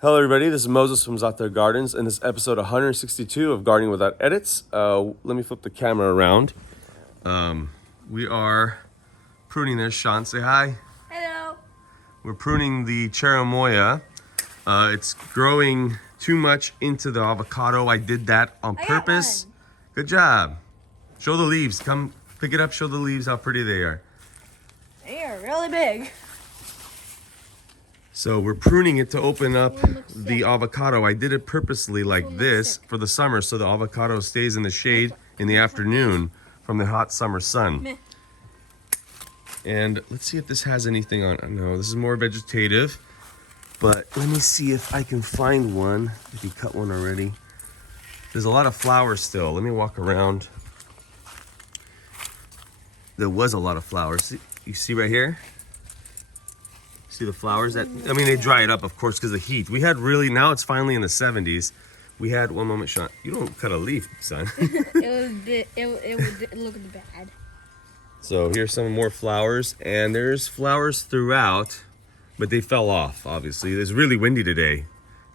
Hello everybody, this is Moses from Zaatar Gardens, and this is episode 162 of Gardening Without Edits. Let me flip the camera around. We are pruning this. Sean, say hi. Hello. We're pruning the Cherimoya. It's growing too much into the avocado. I did that on purpose. Good job. Show the leaves. Come pick it up, show the leaves, how pretty they are. They are really big. So we're pruning it to open up the avocado. I did it purposely like this for the summer so the avocado stays in the shade in the afternoon from the hot summer sun. And let's see if this has anything on. No, this is more vegetative. But let me see if I can find one. If you cut one already. There's a lot of flowers still. Let me walk around. There was a lot of flowers. You see right here? See the flowers that, I mean, they dry it up, of course, because of the heat. We had really, now it's finally in the 70s. We had, one moment, Sean. You don't cut a leaf, son. it looked bad. So here's some more flowers, and there's flowers throughout, but they fell off, obviously. It's really windy today.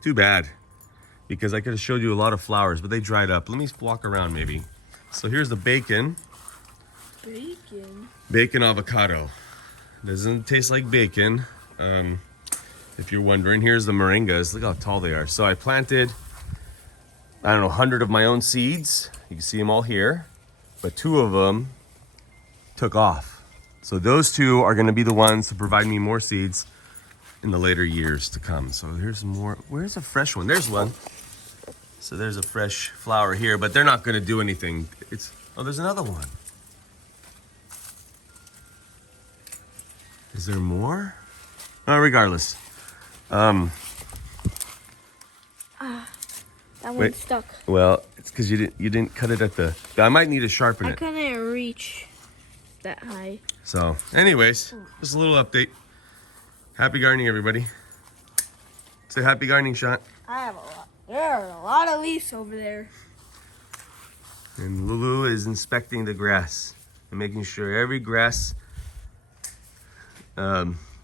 Too bad, because I could have showed you a lot of flowers, but they dried up. Let me walk around, maybe. So here's the bacon. Bacon? Bacon avocado. Doesn't taste like bacon. If you're wondering, here's the moringas. Look how tall they are. So I planted, I don't know, 100 of my own seeds. You can see them all here, but 2 of them took off. So those 2 are going to be the ones to provide me more seeds in the later years to come. So here's more. Where's a fresh one? There's one. So there's a fresh flower here, but they're not going to do anything. Oh, there's another one. Is there more? Regardless. That one's stuck. Well, it's because you didn't cut it at the. I might need to sharpen it. I couldn't reach that high. So, anyways, just a little update. Happy gardening, everybody. Say happy gardening, Sean. I have a lot. There are a lot of leaves over there. And Lulu is inspecting the grass and making sure every grass.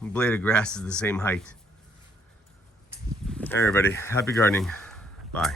Blade of grass is the same height. Everybody, happy gardening. Bye.